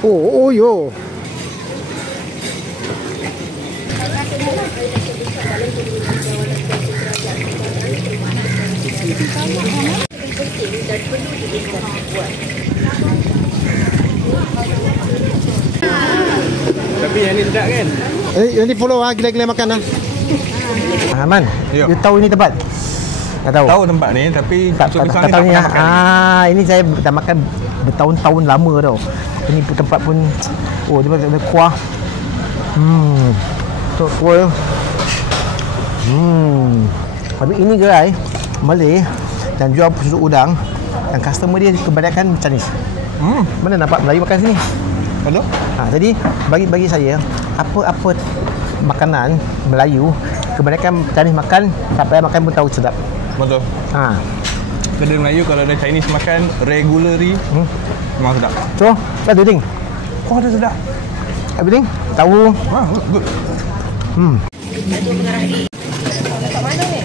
Oh, oh yo. Tapi yang ni sedap kan? Nanti follow gila-gila makan lah. Man, Yo. you tahu ini tempat? Tak tahu. Tahu tempat ni tapi Tak tahu ni. Ini saya dah makan bertahun-tahun lama tau. Ini pun tempat pun dia ada kuah. Tu kuah. Tapi ini gerai Malay dan jual susu udang dan customer dia kebanyakan Chinese. Mana nampak Melayu makan sini? Hello? Jadi bagi saya apa makanan Melayu kebanyakan Chinese makan, sampai makan pun tahu sedap. Betul. Kedai Melayu kalau ada Chinese makan regularly memang sedap. So, what do you think? Oh, ada sedap. Everything? Tahu? Good. Kat mana ni?